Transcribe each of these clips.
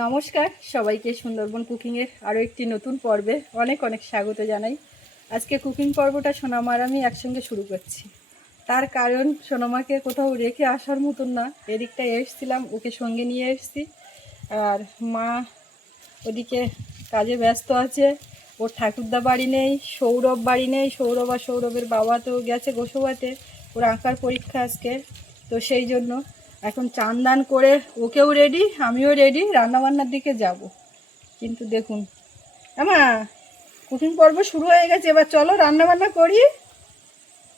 নমস্কার, সবাইকে সুন্দরবন কুকিংয়ের আরও একটি নতুন পর্বে অনেক অনেক স্বাগত জানাই। আজকে কুকিং পর্বটা সোনামার আমি একসঙ্গে শুরু করছি। তার কারণ সোনামাকে কোথাও রেখে আসার মতন না এদিকটা এসছিলাম, ওকে সঙ্গে নিয়ে এসছি। আর মা ওদিকে কাজে ব্যস্ত আছে, ওর ঠাকুরদা বাড়ি নেই, সৌরভ বাড়ি নেই, সৌরভ আর সৌরভের বাবা তো গেছে গোসবাতে ওর আঁকার পরীক্ষা আজকে, তো সেই জন্য এখন চান দান করে ওকেও রেডি আমিও রেডি রান্নাবান্নার দিকে যাব। কিন্তু দেখুন, আমা কুকিং পর্ব শুরু হয়ে গেছে, এবার চলো রান্নাবান্না করি।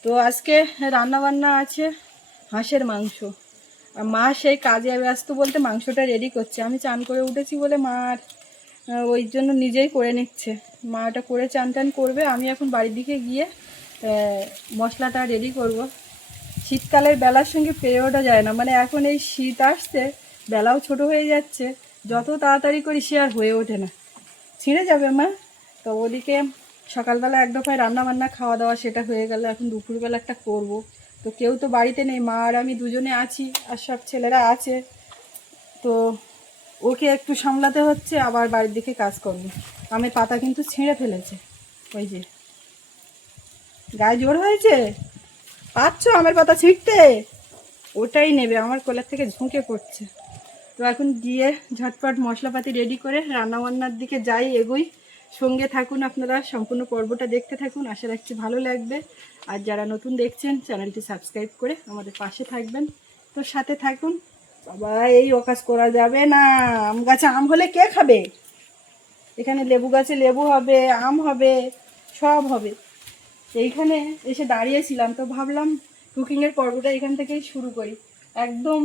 তো আজকে রান্নাবান্না আছে হাঁসের মাংস। আর মা সেই কাজে ব্যস্ত বলতে মাংসটা রেডি করছে। আমি চান করে উঠেছি বলে মা আর ওই জন্য নিজেই করে নিচ্ছে। মা ওটা করে চান টান করবে, আমি এখন বাড়ির দিকে গিয়ে মশলাটা রেডি করব। শীতকালের বেলার সঙ্গে পেরে ওঠা যায় না। মানে এখন এই শীত আসছে, বেলাও ছোট হয়ে যাচ্ছে, যত তাড়াতাড়ি করি সে আর হয়ে ওঠে না। ছিঁড়ে যাবে মা। তো ওদিকে সকালবেলা এক দফায় রান্না বান্না খাওয়া দাওয়া সেটা হয়ে গেল। এখন দুপুরবেলা একটা করব। তো কেউ তো বাড়িতে নেই, মা আর আমি দুজনে আছি আর সব ছেলেরা আছে। তো ওকে একটু সামলাতে হচ্ছে, আবার বাড়ির দিকে কাজ করবে। আমি পাতা কিন্তু ছিঁড়ে ফেলেছে। ওই যে। গায়ে জোর হয়েছে? পাচ্ছ আমের পাতা ছিঁড়তে? ওটাই নেবে, আমার কোলার থেকে ঝুঁকে পড়ছে। তো এখন গিয়ে ঝটপট মশলাপাতি রেডি করে রান্নাবান্নার দিকে যাই, এগোই। সঙ্গে থাকুন আপনারা, সম্পূর্ণ পর্বটা দেখতে থাকুন, আশা রাখছি ভালো লাগবে। আর যারা নতুন দেখছেন, চ্যানেলটি সাবস্ক্রাইব করে আমাদের পাশে থাকবেন। তো সাথে থাকুন বাবা এই অকাজ করা যাবে না। আম গাছে আম হলে কে খাবে? এখানে লেবু গাছে লেবু হবে, আম হবে, সব হবে। এইখানে এসে দাঁড়িয়েছিলাম, তো ভাবলাম কুকিংয়ের পর্বটা এখান থেকেই শুরু করি। একদম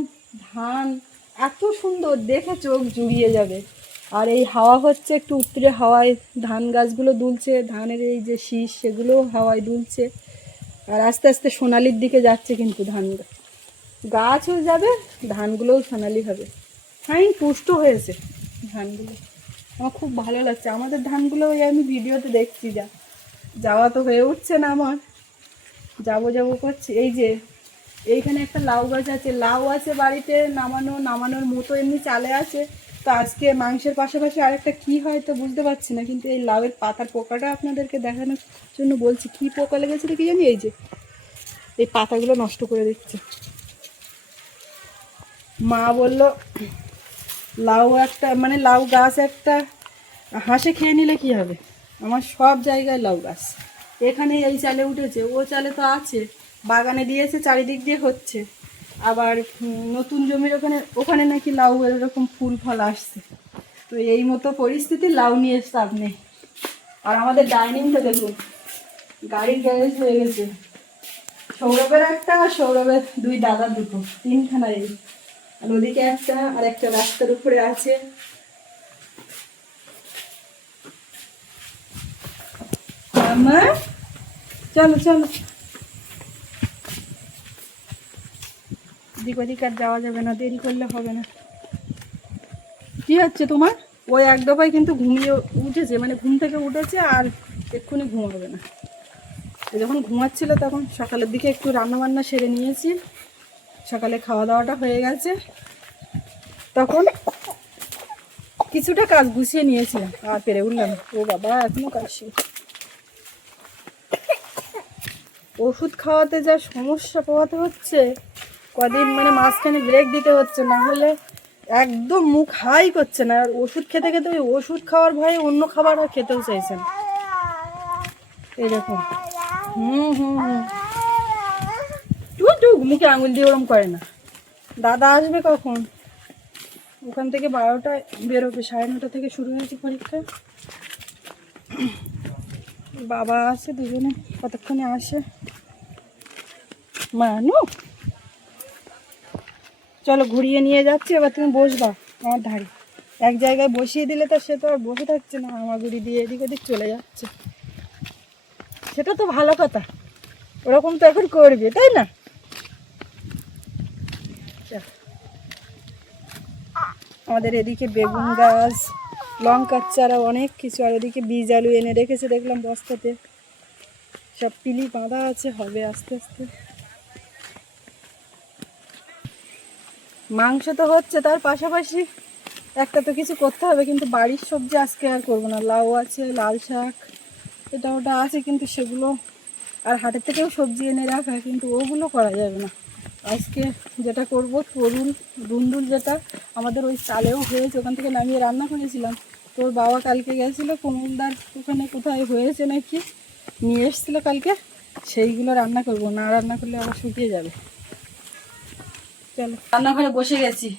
ধান এত সুন্দর, দেখে চোখ জুড়িয়ে যাবে। আর এই হাওয়া হচ্ছে, একটু উত্তরে হাওয়ায় ধান গাছগুলো দুলছে, ধানের এই যে শীষ সেগুলোও হাওয়ায় দুলছে। আর আস্তে আস্তে সোনালির দিকে যাচ্ছে কিন্তু ধান গাছ গাছও যাবে, ধানগুলোও সোনালি হবে। ফাইন পুষ্ট হয়েছে ধানগুলো। আমার খুব ভালো লাগছে। আমাদের ধানগুলো ওই আমি ভিডিওতে দেখছি যা। যাওয়া তো হয়ে উঠছে না আমার। যাব যাব করছি। এই যে, এইখানে একটা লাউ গাছ আছে। লাউ আছে বাড়িতে, নামানো, নামানোর মতো এমনি চালে আছে। তো আজকে মাংসের পাশাপাশি আরেকটা কি হয় তো বুঝতে পারছি না, কিন্তু এই লাউয়ের পাতার পোকাটা আপনাদেরকে দেখানোর জন্য বলছি। কি পোকা লেগেছিল কি জানি? এই যে, এই পাতাগুলো নষ্ট করে দিচ্ছে। মা বলল, লাউ একটা মানে লাউ গাছ একটা হাঁসে খেয়ে নিলে কি হবে? আমার সব জায়গায় লাউ গাছ এখানে এই চালে উঠেছে, ও চালে তো আছে। বাগানে দিয়েছে, চারিদিক দিয়ে হচ্ছে। আবার নতুন জমির ওখানে ওখানে নাকি লাউ এরকম ফুল ফল আসছে। তো এই মতো পরিস্থিতি লাউ নিয়ে স্টাফ নেই আর আমাদের ডাইনিংটা দেখুন, গাড়ির গ্যারেজ হয়ে গেছে। সৌরভের একটা আর সৌরভের দুই দাদা দুটো, তিনখানা এই। আর ওদিকে একটা আর একটা রাস্তার উপরে আছে। আমার। চলো চলো। দিক ওদিক আর যাওয়া যাবে না, দেরি করলে হবে না। কি হচ্ছে তোমার? ওই এক দফায় কিন্তু ঘুমিয়ে উঠেছে মানে ঘুম থেকে উঠেছে আর এক্ষুনি ঘুমাবে না। যখন ঘুমাচ্ছিল তখন সকালের দিকে একটু রান্না বান্না সেরে নিয়েছি। সকালে খাওয়া দাওয়াটা হয়ে গেছে। তখন কিছুটা কাজ গুছিয়ে নিয়েছিলাম, আর পেরে উঠলাম ও বাবা, এখনও কাশি। ওষুধ খাওয়াতে যা সমস্যা পোহাতে হচ্ছে, কদিন মানে মাঝখানে ব্রেক দিতে হচ্ছে, না হলে একদম মুখ হাই করছে না। আর ওষুধ খেতে খেতে ওই ওষুধ খাওয়ার ভয়ে অন্য খাবার খেতেও চাইছে না। এরকম হুম হুম হুম। টুক টুক মুখে আঙুল দিয়ে ওরম করে না। দাদা আসবে কখন? ওখান থেকে বারোটায় বেরোবে, সাড়ে নটা থেকে শুরু হয়েছে পরীক্ষা। বাবা আসে দুজনে, কতক্ষণে আসে? মানু? চলো ঘুরিয়ে নিয়ে যাচ্ছি, এবার তুমি বসবা আমার ধারে। এক জায়গায় বসিয়ে দিলে তো সে তো আর বসে থাকছে না আমার হামাগুড়ি দিয়ে এদিক ওদিক চলে যাচ্ছে। সেটা তো ভালো কথা, ওরকম তো এখন করবে, তাই না? আমাদের এদিকে বেগুন গাছ লঙ্কার চারা অনেক কিছু, আর ওদিকে বীজ আলু এনে রেখেছে, দেখলাম বস্তাতে। সব পিলি বাঁধা আছে, হবে আস্তে আস্তে। মাংস তো হচ্ছে, তার পাশাপাশি একটা তো কিছু করতে হবে, কিন্তু বাড়ির সবজি আজকে আর করব না। লাউ আছে, লাল শাক, এটা ওটা আছে, কিন্তু সেগুলো আর হাটের থেকেও সবজি এনে রাখা, কিন্তু ওগুলো করা যাবে না। আজকে যেটা করব, তরুণ দুন্দুল যেটা আমাদের ওই চালেও হয়েছে, ওখান থেকে নামিয়ে রান্না করেছিলাম। তোর বাবা কালকে গেছিল কমলদার ওখানে কোথায় হয়েছে নাকি? নিয়ে এসেছিল কালকে, সেইগুলো রান্না করব, না রান্না করলে আবার শুকিয়ে যাবে। রান্নাঘরে বসে গেছি।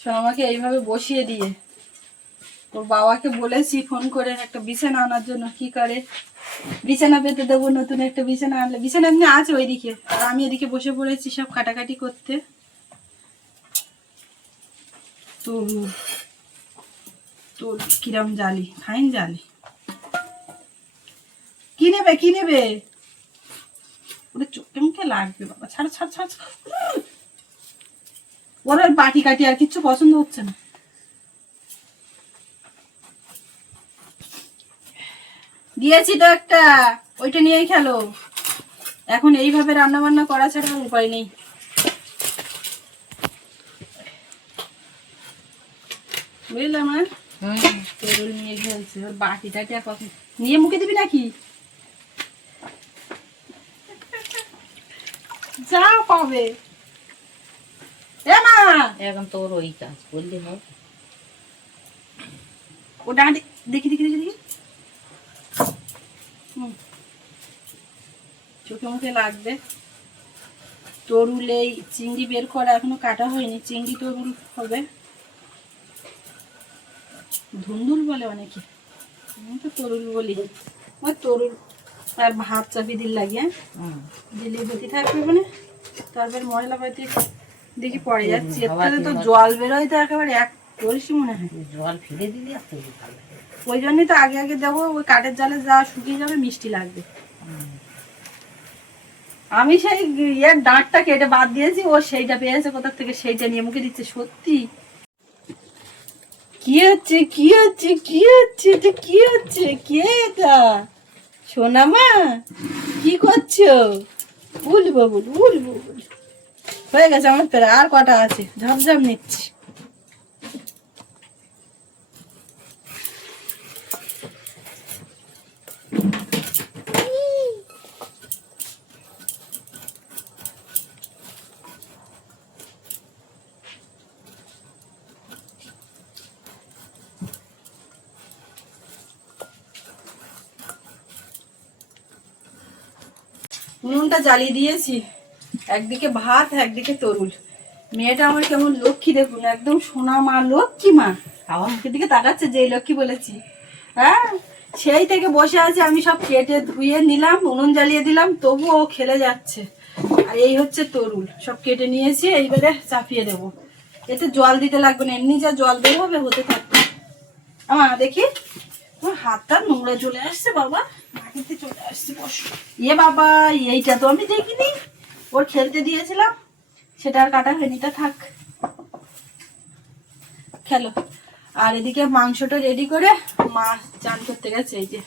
সোনামাকে এইভাবে বসিয়ে দিয়ে। তোর বাবাকে বলেছি ফোন করে একটা বিছানা আনার জন্য। কি করে? বিছানা পেতে দেবো, নতুন একটা বিছানা আনলে। বিছানা এমনি আছে ওইদিকে। আর আমি এদিকে বসে পড়েছি সব কাটাকাটি করতে। তোর তোর কিরম জালি? ফাইন জালি। কি নেবে কি নেবে? ওটা চোখে মুখে লাগবে বাবা। ছাড় ছাড় ছাড়। ওর বাটি কাটি আর কিচ্ছু পছন্দ হচ্ছে না। দিয়েছি তো একটা ওইটা নিয়েই খেলো। এখন এইভাবে রান্না বান্না করা ছাড়া উপায় নেই। নিয়ে খেলছে ওর কখন? নিয়ে মুখে দিবি নাকি? যা পাবে এ মা! এখন তোর ওই কাজ বললি হবে। ওটা দেখি দেখি দেখি দেখি। চোখে মুখে লাগবে। তরুল এই চিংড়ি বের করা এখনও কাটা হয়নি চিংড়ি তরুল হবে। ধুন্দুল বলে অনেকে। আমি তো তরুল বলি। ওই তরুল আর ভাত চাপি দিল লাগে হ্যাঁ? দিলে হতে থাকবে মানে। তারপর ময়লা পাতি দেখি পড়ে যাচ্ছে। এর থেকে তো জল বেরোয় তো একেবারে এক কলসি মনে হয়। জল ফেলে দিলি আর তুই ভালো ওই জন্যই তো আগে আগে দেবো ওই কাঠের জালে যা শুকিয়ে যাবে মিষ্টি লাগবে। আমি সেই ইয়ের ডাঁটটা কেটে বাদ দিয়েছি ও সেইটা পেয়েছে কোথা থেকে সেইটা নিয়ে মুখে দিচ্ছে সত্যি। কি হচ্ছে কি হচ্ছে কি হচ্ছে এটা কি হচ্ছে? কে এটা? সোনা মা কি করছ? বলব বল বলব। বল হয়ে গেছে আমার প্রায় আর কটা আছে? ঝপঝপ নিচ্ছি। নুনটা জ্বালিয়ে দিয়েছি। একদিকে ভাত, একদিকে তরুল মেয়েটা আমার কেমন লক্ষ্মী দেখুন, একদম সোনা মা, লক্ষ্মী মা। আমার মুখের দিকে তাকাচ্ছে যে লক্ষ্মী বলেছি। হ্যাঁ? সেই থেকে বসে আছে, আমি সব কেটে ধুয়ে নিলাম, উনুন জ্বালিয়ে দিলাম, তবুও ও খেলে যাচ্ছে। আর এই হচ্ছে তরুল সব কেটে নিয়েছি, এইবারে চাপিয়ে দেবো। এতে জল দিতে লাগবে না, এমনি যা জল বের হবে, হতে থাকবে আমার দেখি। আমার হাতটা নোংরা চলে আসছে, বাবা। মাটিতে চলে আসছে, বস। ইয়ে বাবা, এইটা তো আমি দেখিনি। ওর খেলতে দিয়েছিলাম, সেটা আর কাটা হয়নি থাক। খেলো। আর এদিকে মাংসটা রেডি করে মা চান করতে গেছে, এই যে।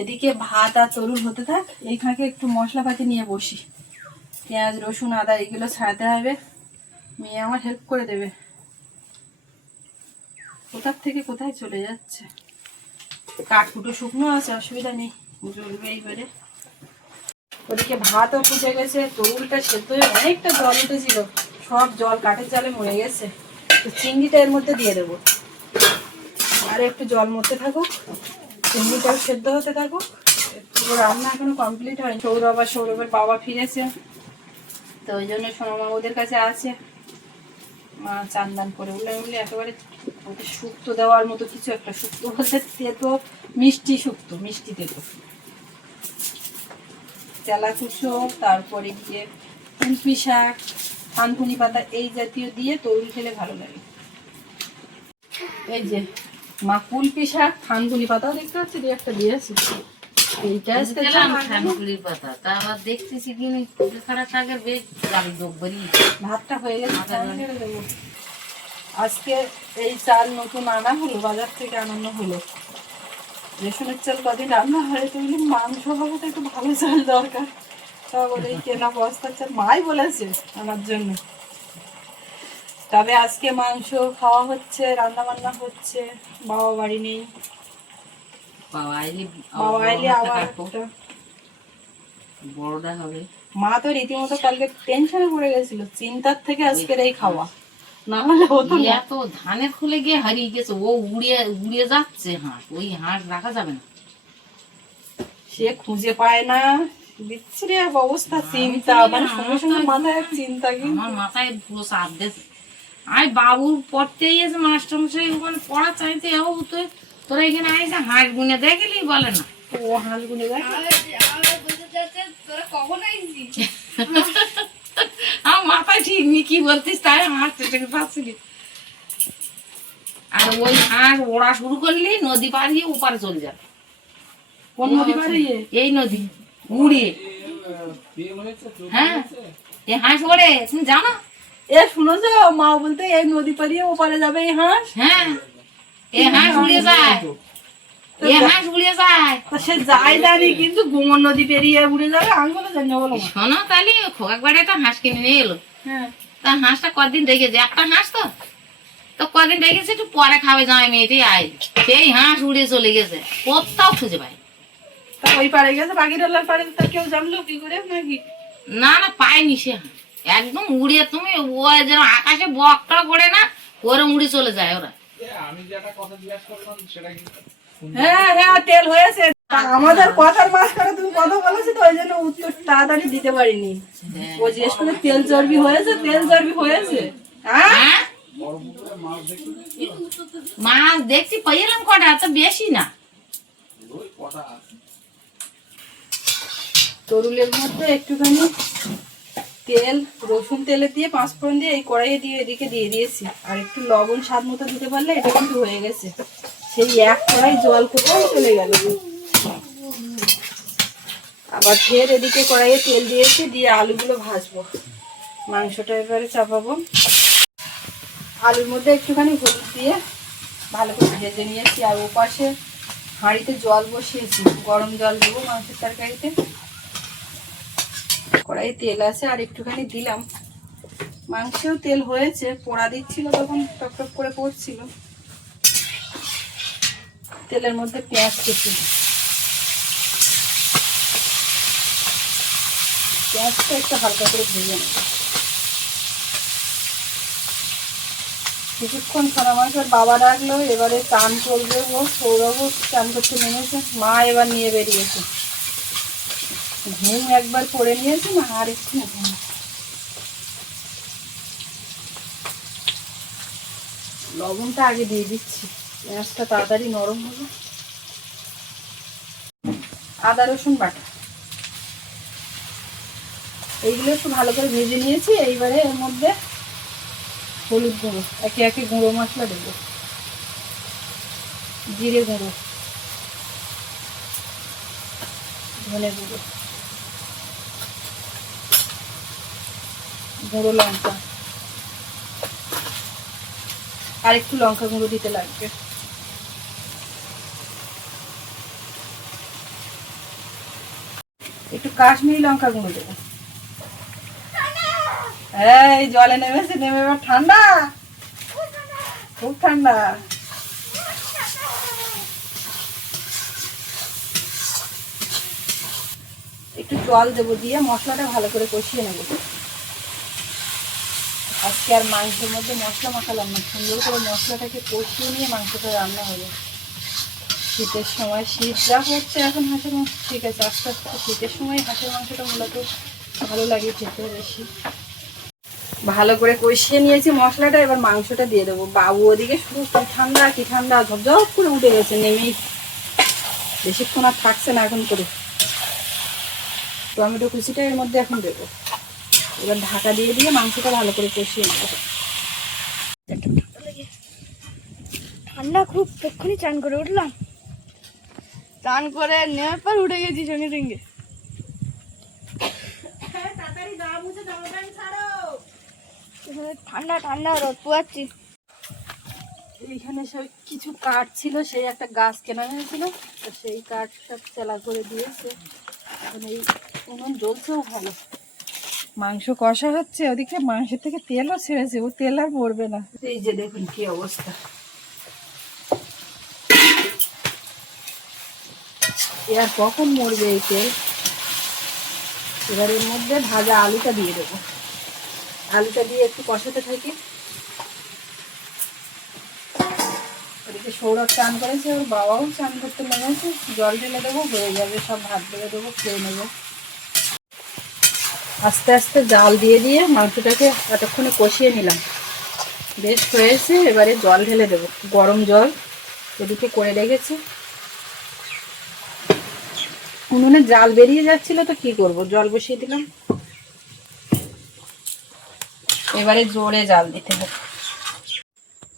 এদিকে ভাত আর তরুল হতে থাক এইখানে একটু মশলাপাতি নিয়ে বসি। পেঁয়াজ, রসুন, আদা, এগুলো ছাড়াতে হবে। মেয়ে আমার হেল্প করে দেবে। কোথার থেকে কোথায় চলে যাচ্ছে? কাঠ ফুটো শুকনো আছে, অসুবিধা নেই, জ্বলবে এইবারে। ওদিকে ভাতও ফুটে গেছে তরুলটা সেদ্ধ হয়ে অনেকটা জল উঠেছিল। সব জল কাঠের জালে মরে গেছে। তো চিংড়িটা এর মধ্যে দিয়ে দেবো। আর একটু জল মরতে থাকুক, চিংড়িটাও সেদ্ধ হতে থাকুক। পুরো রান্না এখনও কমপ্লিট হয়নি। সৌরভ আর সৌরভের বাবা ফিরেছে। তো ওই জন্য সোনামা ওদের কাছে আছে। মা চান্দান করে উঠলে উঠলে একেবারে ওকে শুক্তো দেওয়ার মতো কিছু একটা। শুক্তো বলতে তেতো, মিষ্টি শুক্তো, মিষ্টি তেতো। তেলা কুচো তারপরে গিয়ে কুলপি শাক থানকুনি পাতা এই জাতীয় দিয়ে তরুল খেলে ভালো লাগে। এই যে মা কুলপি শাক থানকুনি পাতাও দেখতে পাচ্ছি দু একটা দিয়েছি এইটা পাতা তা আবার দেখতেছি খারাপ বেশ আমি ভাতটা হয়ে গেছে চাল। আজকে এই চাল নতুন আনা হলো বাজার থেকে আনানো হলো। রেশনের চাল কদিন রান্না হয় তো বলি মাংস হবে তো একটু ভালো চাল দরকার। তারপরে এই কেনা বস্তার চাল মাই বলেছে আনার জন্য। তবে আজকে মাংস খাওয়া হচ্ছে রান্না বান্না হচ্ছে বাবা বাড়ি নেই। বাবা আইলে বাবা এলে বড়টা আবার কাটবো, বড়টা হবে। মা তো রীতিমতো কালকে টেনশনে পড়ে গেছিল চিন্তার থেকে আজকের এই খাওয়া। না হলে এত ধানের খুলে গিয়ে হারিয়ে গেছে ও উড়িয়ে উড়িয়ে যাচ্ছে হাঁস ওই হাঁস রাখা যাবে না। সে খুঁজে পায় না। বিচ্ছিরি অবস্থা চিন্তা মানে সঙ্গে সঙ্গে মাথায় চিন্তা কি আমার মাথায় পুরো চাপ দিয়েছে আই বাবুর পড়তেই এসে মাস্টারমশাই ওখানে পড়া চাইতে যাব তুই তোরা এখানে আইসে হাঁস গুনে দেখলি? বলে না। ও হাঁস গুনে দেখ? আমার মাথায় ঠিক নি কি বলতিস তাই হাঁস থেকে পাচ্ছিলি আর ওই হাঁস ওড়া শুরু করলি নদী পার দিয়ে ওপারে চলে যাবে। কোন নদী পাড়ে এই নদী উড়িয়ে হ্যাঁ? এই হাঁস ওড়ে তুমি জানো? এ শুনো তো মা বলতে এই নদী পাড়িয়ে ওপারে যাবে এই হাঁস। হ্যাঁ? এই হাঁস উড়িয়ে যায়। সে যায় জানি কিন্তু গুমর নদী পেরিয়ে উড়ে যাবে আমি বলে জানি বলো শোনো তাহলে খোকাক বাড়ি একটা হাঁস কিনে নিয়ে এলো। হ্যাঁ। তা হাঁসটা কদিন রেখেছে একটা হাঁস তো। তো কদিন রেখেছে একটু পরে খাবে জামাই মেয়েটি আয়। সেই হাঁস উড়ে চলে গেছে কোথাও খুঁজে পাই তা ওই গেছে বাগিরালার পাড়ে তা কেউ জানলো কি করে নাকি? না না পাইনি সে। একদম উড়িয়ে তুমি ও যেন আকাশে বকটা করে না ওরম উড়ে চলে যায় ওরা। হ্যাঁ হ্যাঁ তেল হয়েছে। আমাদের কথার মাঝখানে তুমি কথা বলেছ তো ওই জন্য উত্তর তাড়াতাড়ি দিতে পারিনি। ও জিজ্ঞেস করে তেল চর্বি হয়েছে তেল চর্বি হয়েছে। হ্যাঁ? হ্যাঁ? মাছ দেখছি পেয়েলাম কটা এত বেশি না। তরুলের মধ্যে একটুখানি তেল, রসুন তেলে দিয়ে পাঁচ ফোড়ন দিয়ে এই কড়াইয়ে দিয়ে এদিকে দিয়ে দিয়েছি। আর একটু লবণ, স্বাদ মতো দিতে পারলে এটা কিন্তু হয়ে গেছে। সেই এক কড়াই জল কোথাও চলে গেল? আবার ফের এদিকে কড়াইয়ে তেল দিয়েছি, দিয়ে আলুগুলো ভাজবো। মাংসটা এবারে চাপাবো। আলুর মধ্যে একটুখানি হলুদ দিয়ে ভালো করে ভেজে নিয়েছি। আর ওপাশে হাঁড়িতে জল বসিয়েছি। গরম জল দেবো মাংসের তরকারিতে। কড়াই তেল আছে, আর একটুখানি দিলাম। মাংসেও তেল হয়েছে, পোড়া দিচ্ছিল তখন, টক টক করে পড়ছিল তেলের মধ্যে পেঁয়াজ কেটে পেঁয়াজটা একটু হালকা করে ভেজে নেব। কিছুক্ষণ সোনা মাংসের বাবা ডাকলো, এবারে চান করবে ও, সৌরভ চান করতে নেমেছে। মা এবার নিয়ে বেরিয়েছে। ঘুম একবার করে নিয়েছে না, আর একটু লবণটা আগে দিয়ে দিচ্ছি, পেঁয়াজটা তাড়াতাড়ি নরম হলো আদা, রসুন বাটা। এইগুলো একটু ভালো করে ভেজে নিয়েছি, এইবারে এর মধ্যে হলুদ গুঁড়ো, একে একে গুঁড়ো মশলা দেবো। জিরে গুঁড়ো, ধনে গুঁড়ো। গুঁড়ো লঙ্কা। আর একটু লঙ্কা গুঁড়ো দিতে লাগবে। একটু কাশ্মীরি লঙ্কা গুঁড়ো দেবো। এই, জলে নেমেছে, নেমে এবার ঠান্ডা। খুব ঠান্ডা। একটু জল দেবো দিয়ে মশলাটা ভালো করে কষিয়ে নেব। আজকে আর মাংসের মধ্যে মশলা মাখালাম না, সুন্দর করে মশলাটাকে কষিয়ে নিয়ে মাংসটা রান্না হবে। শীতের সময় শীত যা হচ্ছে এখন হাঁসের মাংস, ঠিক আছে, আস্তে আস্তে শীতের সময় হাঁসের মাংসটা মূলত ভালো লাগে খেতে বেশি। ভালো করে কষিয়ে নিয়েছি মশলাটা, এবার মাংসটা দিয়ে দেবো। বাবু ওদিকে শুধু কি ঠান্ডা কি ঠান্ডা ঝপঝপ করে উঠে গেছে, নেমেই বেশিক্ষণ আর থাকছে না এখন করে। টমেটো কুচিটা এর মধ্যে এখন দেবো। এবার ঢাকা দিয়ে দিয়ে মাংসটা ভালো করে কষিয়ে নেব। ঠান্ডা খুব এক্ষুনি চান করে উঠলাম। চান করে নেওয়ার পর উঠে গেছি সঙ্গে সঙ্গে। ঠান্ডা ঠান্ডা রোদ পোয়াচ্ছি। এইখানে সব কিছু কাঠ ছিল সেই একটা গাছ কেনা হয়েছিল তো সেই কাঠটা চেলা করে দিয়েছে। এখন এই উনুন জ্বলছেও ভালো। মাংস কষা হচ্ছে, ওদিকে মাংসের থেকে তেলও ছেড়েছে, ও তেল আর মরবে না। এই যে দেখুন কি অবস্থা। এ আর কখন মরবে এই তেল? এবার এর মধ্যে ভাজা আলুটা দিয়ে দেবো। আলুটা দিয়ে একটু কষাতে থাকি। ওদিকে সৌরভ চান করেছে, ওর বাবাও চান করতে নেমেছে জল ঢেলে দেবো, হয়ে যাবে সব ভাত ঢেলে দেবো, খেয়ে নেব। আস্তে আস্তে জাল দিয়ে দিয়ে মাংসটাকে এতক্ষণে কষিয়ে নিলাম। বেশ হয়েছে, এবারে জল ঢেলে দেবো, গরম জল এদিকে করে রেখেছি। উনুনে জাল বেরিয়ে যাচ্ছিল তো কি করব, জল বসিয়ে দিলাম। এবারে জোরে জাল দিতে হবে।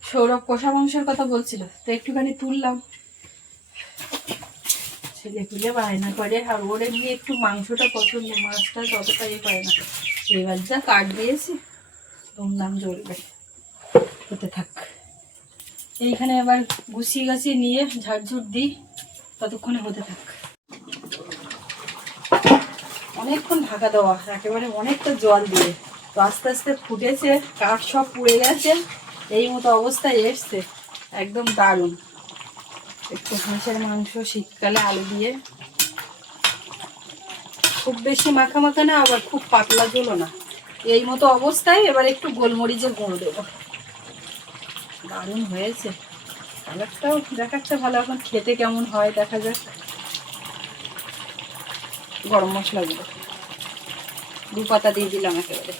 সৌরভ কষা মাংসের কথা বলছিল, তো একটুখানি তুললাম। ছেলে খুলে বায়না করে, আর ওরে গিয়ে একটু মাংসটা পছন্দ, মাছটা ততটা ইয়ে করে না। এবার যা কাট দিয়েছি, ধুমধাম জ্বলবে। হতে থাক। এইখানে এবার গুছিয়ে গাছিয়ে নিয়ে ঝাড়ঝুট দিই, ততক্ষণে হতে থাক। অনেকক্ষণ ঢাকা দেওয়া, একেবারে অনেকটা জল দিয়ে। তো আস্তে আস্তে ফুটেছে, কাঠ সব পুড়ে গেছে, এই মতো অবস্থায় এসছে। একদম দারুণ। একটু হাঁসের মাংস, শীতকালে আলু দিয়ে। খুব বেশি মাখা মাখা না, আবার খুব পাতলা ঝোলো না। এই মতো অবস্থায় এবার একটু গোলমরিচের গুঁড়ো দেবো। দারুণ হয়েছে। কালারটাও দেখাচ্ছে ভালো, এখন খেতে কেমন হয় দেখা যাক। গরম মশলা গুলো দু পাতা দিয়ে দিলাম একেবারে।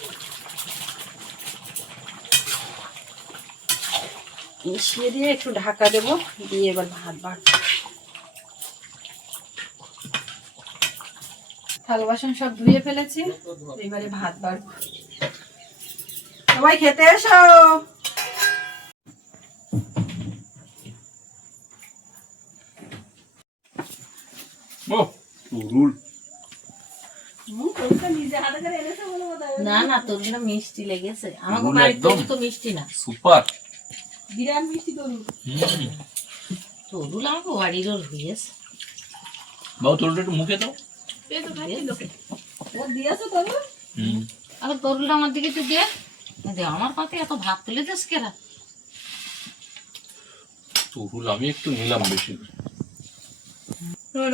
মিশিয়ে দিয়ে একটু ঢাকা দেবো দিয়ে এবার ভাত বাড় থাল বাসন সব ধুয়ে ফেলেছি এবারে ভাত বাড়ব। সবাই খেতে এসো! না না তোর না মিষ্টি লেগেছে। আমাকে বাড়িতে তো মিষ্টি না। সুপার। বিরাট মিষ্টি তরু। হয়েছে বাবু তরুলটা একটু মুখে দাও। ও দিয়েছ তরু? হুম। আরে তরুলটা আমার দিকে তুই দে। দে আমার পাতে এত ভাত তুলে দিস কেরা? তরুল আমি একটু নিলাম বেশি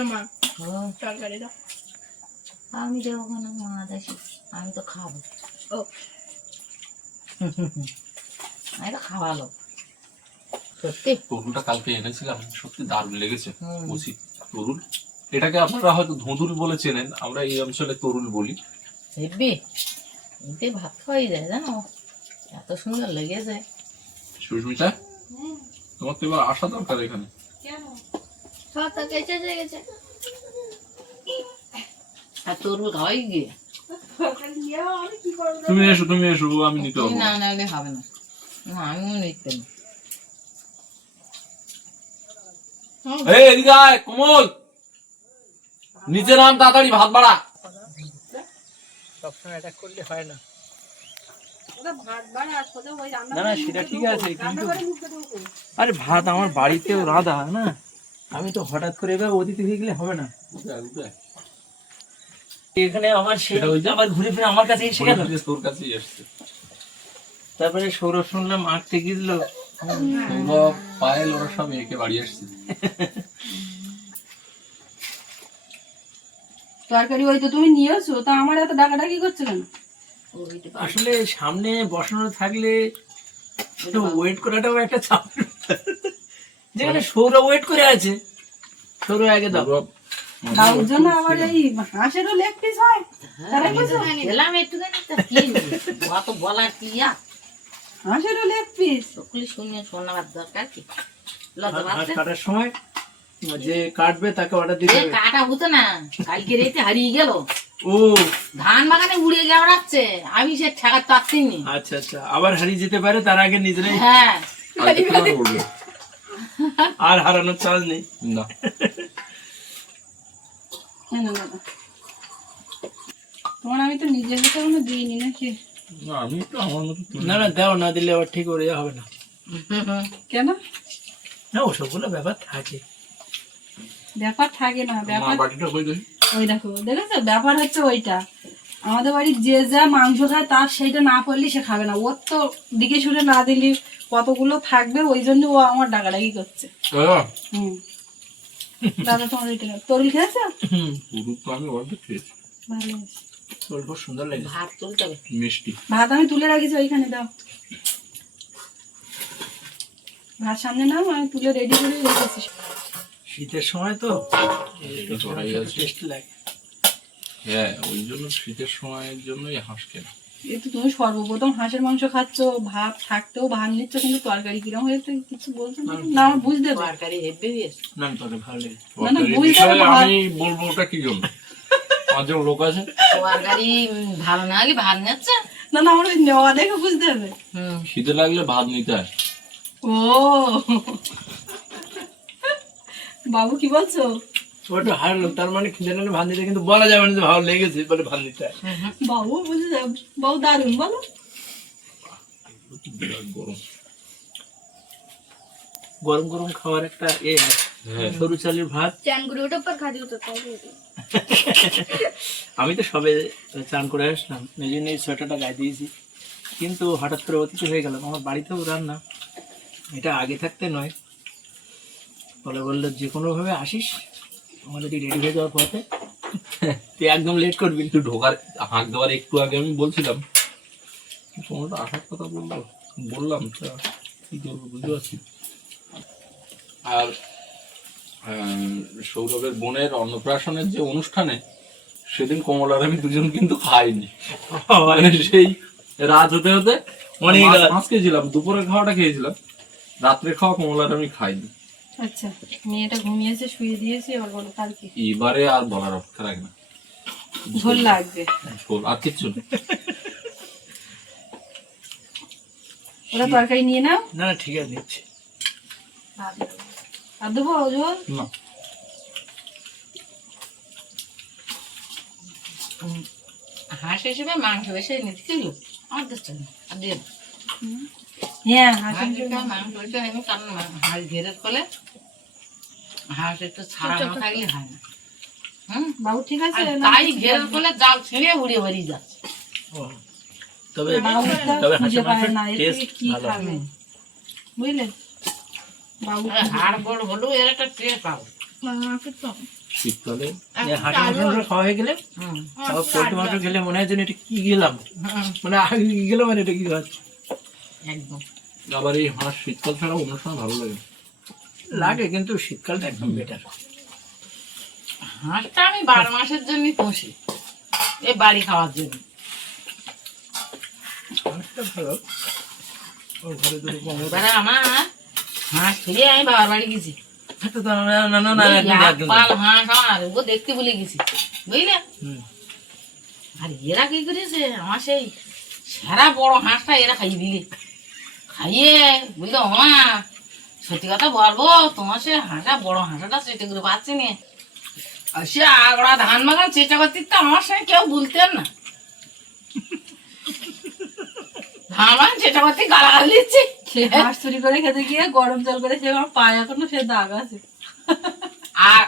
মা তরকারি দাও। আমি দেবো কেন? মা দেখি। আমি তো খাব। ও। আমি তো খাওয়ালো। সত্যি? তরুলটা কালকে এনেছিলাম সত্যি দারুণ লেগেছে। বলছি তরুল এটাকে আপনারা হয়তো বলে চেনেন আমরা এই অঞ্চলে তরুল বলি। এতে ভাত খাওয়াই যায় জানো? এত সুন্দর লেগেছে। সুস্মিতা তোমার তো এবার আসা দরকার এখানে। সব তো কেচে গেছে। আর তরুল খাওয়াই গিয়ে। তুমি এসো তুমি এসো আমি নিতে না। না। হবে না। না আমিও নিতে না এই এদিকে আয় কোমল। নিচে নাম তাড়াতাড়ি ভাত বাড়া। না। না সেটা ঠিক আছে কিন্তু আরে ভাত আমার বাড়িতেও রাঁধা না? আমি তো হঠাৎ করে এবার অতিথি হয়ে গেলে হবে না। এখানে আমার সেটা আবার ঘুরে ফিরে আমার কাছে এসে গেল। তোর কাছেই আসছে। তারপরে সৌরভ শুনলাম আঁকতে গিয়েছিল। পায়েল ওরা সব একে বাড়ি আসছে। তরকারি ওই তো তুমি নিয়েছো তা আমার এত ডাকাডাকি করছ কেন? আসলে সামনে বসানো থাকলে ওয়েট করাটাও একটা চাপ। যেখানে সৌরভ ওয়েট করে আছে সৌরভ আগে দাও। বাবুর জন্য আবার এই হাঁসেরও লেগ পিস হয় তারাই বলছো খেলাম একটুখানি তা কি অত বলার কি হাঁসেরও লেগ পিস শোনাবার দরকার কি? লজ্জা পাচ্ছে? কাটার সময়? যে কাটবে তাকে অর্ডার দিতে হবে। কাটা হতো না কালকে রেতে হারিয়ে গেল। ও ধান বাগানে উড়ে আমি সে ঠেকাতে পারছি নি আচ্ছা আচ্ছা আবার হারিয়ে যেতে পারে তার আগে নিজেরাই হ্যাঁ। আর হারানোর চান্স নেই। না। তোমার আমি তো নিজের কোনো দিইনি নাকি? না, আমি তো আমার মতো না না দাও না দিলে আবার ঠিক ওরে হবে না। কেন? না ওসবগুলো ব্যাপার থাকে। ব্যাপার থাকে না ব্যাপার ওই দেখো দেখেছ? ব্যাপার হচ্ছে ওইটা। আমাদের বাড়ির যে যা মাংস খায় তার সেইটা না করলে সে খাবে না। ওর তো দিকে শুনে না দিলি কতগুলো থাকবে ওই জন্য ও আমার ডাকাডাকি করছে। হুম। দাদা তোমার এটা তরুল খেয়েছো? হুম। আমি অর্ধেক খেয়েছি। ভালো। অল্প সুন্দর লাগে ভাত তুলতে হবে মিষ্টি। ভাত আমি তুলে রাখিছি ওইখানে দাও। ভাত সামনে নাও আমি তুলে রেডি করে রেখেছি। শীতের সময় তো। টেস্ট লাগে। হ্যাঁ ওই জন্য শীতের সময়ের জন্যই হাঁস কেনা। এই তো তুমি সর্বপ্রথম হাঁসের মাংস খাচ্ছ ভাত থাকতেও ভাত নিচ্ছ কিন্তু তরকারি কিরম হয়েছে কিছু বলছো না না আমার বুঝতে তরকারি হেব্বি দিয়েছে না ভালো না, না, বুঝতে। আমি বলব ওটা কি জন্য? লোক আছে। তরকারি ভালো না হলে ভাত নিচ্ছে? না না আমার ওই নেওয়া দেখে বুঝতে হবে। হুম। খিদে লাগলে ভাত নিতে হয়। ও। বাবু কি বলছো? ওটা হারলো তার মানে ভাত কিন্তু বলা যাবে না যে ভালো লেগেছে বলে হয় বাবু বুঝে যাবে বাবু দারুণ বলো। গরম গরম গরম খাওয়ার একটা এ। হ্যাঁ। সরু চালের ভাত। চ্যান করে ওটা পর খাদি হতো আমি তো সবে চান করে আসলাম এই জন্য এই সোয়েটারটা গায়ে দিয়েছি। কিন্তু হঠাৎ করে অতিথি হয়ে গেলাম আমার বাড়িতেও রান্না। এটা আগে থাকতে নয়। বলে বলল যে কোনোভাবে আসিস আমাদের রেডি হয়ে যাওয়ার পথে তুই একদম লেট করবি। কিন্তু ঢোকার হাঁক দেওয়ার একটু আগে আমি বলছিলাম। তোমরা আসার কথা বলল। বললাম তা কি করব বুঝতে পারছি আর সৌরভের বোনের অন্নপ্রাশনের যে অনুষ্ঠানে সেদিন কমলার আমি দুজন কিন্তু খাইনি। মানে সেই রাত হতে হতে অনেক। মাছ খেয়েছিলাম দুপুরের খাওয়াটা খেয়েছিলাম। রাত্রে খাওয়া কমলার আমি খাইনি। আচ্ছা মেয়েটা ঘুমিয়েছে শুয়ে দিয়েছি বলো কাল কি এবারে আর বলার অপেক্ষা রাখে না। ঝোল লাগবে। ঝোল আর কিচ্ছু না। ওরা তরকারি নিয়ে নাও। না না ঠিক আছে নিচ্ছি আর দেবো। ঝোল না। হাঁস হিসেবে মাংস বেশি নিতে ছিল আমার দিচ্ছে না আর দিয়ে। হ্যাঁ হাঁস হাসি হিসেবে মাংস বেশি আমি কারণ হাঁস ঘেরের ফলে হাঁস একটু ছাড়া না থাকলে হয় না। বাবু ঠিক আছে তাই ঘেরের ফলে জাল ছিঁড়ে উড়িয়ে বেরিয়ে যাচ্ছে। তবে তবে হাঁসের মাংসের টেস্ট কি ভালো বুঝলেন বাবু হাড় বড় হলেও এর একটা টেস্ট পাবো। শীতকালে এই মাংস খাওয়া হয়ে গেলে পোল্ট্রি মাংস খেলে মনে হয় যেন এটা কি গেলাম। মানে আগে গেলাম আর এটা কি খাচ্ছি? একদম। আবার এই হাঁস শীতকাল ছাড়া অন্য সময় ভালো লাগে। লাগে কিন্তু শীতকালটা একদম বেটার হাঁসটা আমি বারো মাসের জন্য পুষি এ বাড়ি খাওয়ার জন্য। অনেকটা ভালো। ওর ঘরে দুটো কম এবারে আমার হাঁস ফিরে আমি বাবার বাড়ি গেছি। দেখতে ভুলে গেছি। বুঝলে? আর এরা কি করেছে? আমার সেই সেরা বড় হাঁসটা এরা খাইয়ে দিলে। খাইয়ে বুঝলো মা সত্যি কথা বলব তোমার সে হাঁসা বড় হাঁসাটা চেটে করে পাচ্ছি নি। সে আগড়া ধান বাগান চেঁচা করতে তো আমার সঙ্গে কেউ বলতেন না। ধান বাগান চেঁচা করতে গালাগালি দিচ্ছে। হাঁস চুরি করে খেতে গিয়ে গরম জল করে সে আমার পায়ে এখনও সে দাগ আছে। আর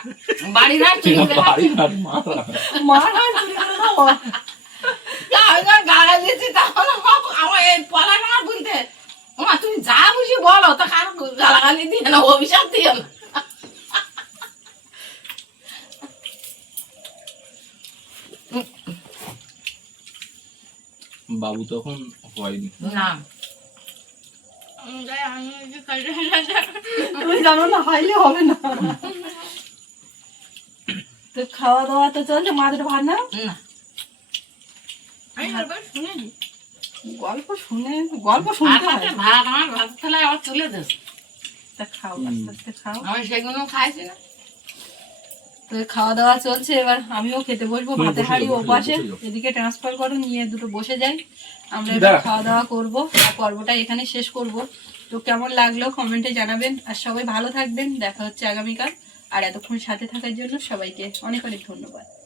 বাড়ির হাঁস চুরি করে বাড়ি মারা। মার হাঁস চুরি করে খাওয়া। আমি যখন গালা দিয়েছি তখন আমার এই পলাটা আমার বলতে মা তুমি যা খুশি বলো তা কারও গালাগালি দিয়ে না অভিশাপ দিয়ে না। বাবু তখন হয়নি। না। তুমি জানো না হাইলে হবে না। তো খাওয়া দাওয়া তো চলছে মাদের ভাত না? না। গল্প শুনে গল্প শুনতে ভাত হয়। ভাত আমার ভাত থালে আবার তুলে দিস তা খাও আস্তে আস্তে খাও। আমি সেগুলো খাইছি না। তো খাওয়া দাওয়া চলছে এবার আমিও খেতে বসবো বসে হাড়ি যাও, ও পাশে যাও, বসে যাও। এদিকে ট্রান্সফার করো নিয়ে দুটো বসে যাই। আমরা এবার খাওয়া দাওয়া করব আর পর্বটা এখানে শেষ করব। তো কেমন লাগল কমেন্টে জানাবেন আর সবাই ভালো থাকবেন। দেখা হচ্ছে আগামীকাল। আর এতক্ষণ সাথে থাকার জন্য সবাইকে অনেক অনেক ধন্যবাদ।